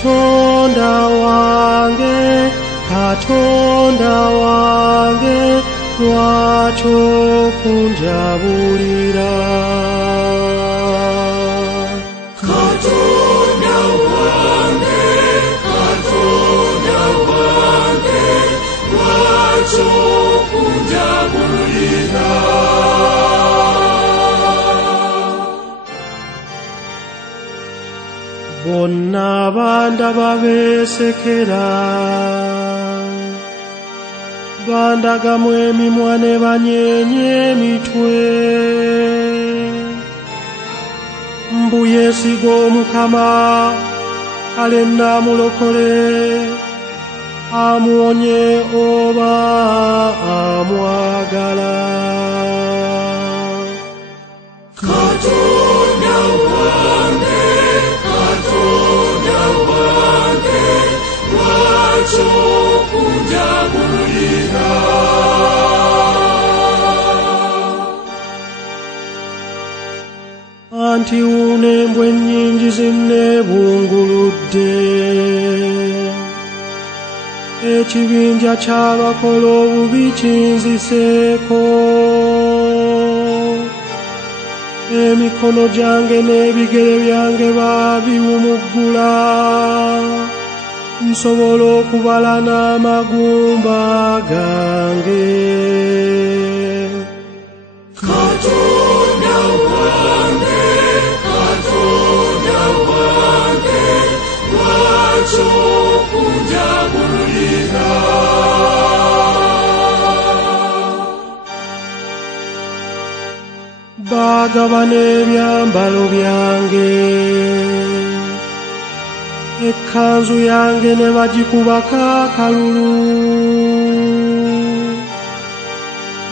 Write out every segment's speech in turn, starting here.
katonda wange, lwaki okunjabulira? Katonda wange, lwaki okunjabulira? Bonna bandaba beesekera, bandagamu emimwa ne banyeenya emitwe. Mbu yeesiga Omukama, kale nnaamulokole, amuwonye oba amwagala. Katonda wange, lwaki okunjabulira? Anti wuuno embwa ennyingi zinneebunguludde, ekibinja ky'abakola obubi kinziseeko. Emikono gyange n'ebigere byange baabiwumuggula, nsobola okubala n'amagumba gange. Katonda wange, lwaki okunjabulira? Baagaba n'ebyambalo byange, ekkanzu yange ne bagikubako akalulu.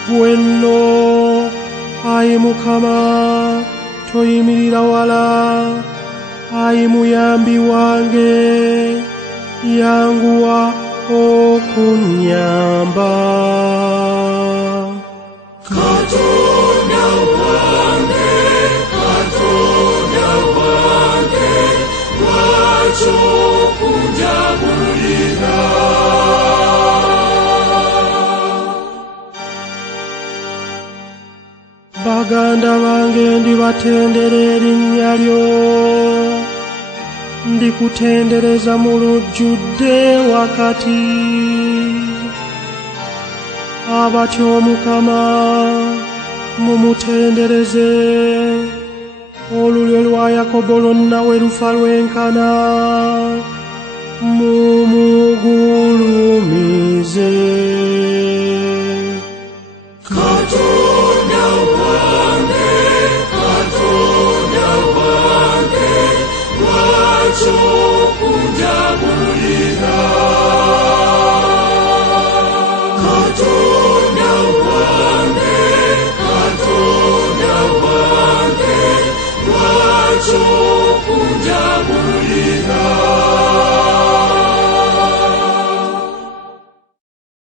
Ggwe nno, Ayi Mukama, toyimirira wala. Ayi muyambi wange, yanguwa okunnyamba. Katonda wange, lwaki okunjabulira? Baganda bange, ndibatendera erinnya lyo, ndikutendereza mu lujjudde wakati. Abatya Omukama mumutendereze, olulyo lwa Yakobo lwonna we lufa lwenkana, mumugulumize.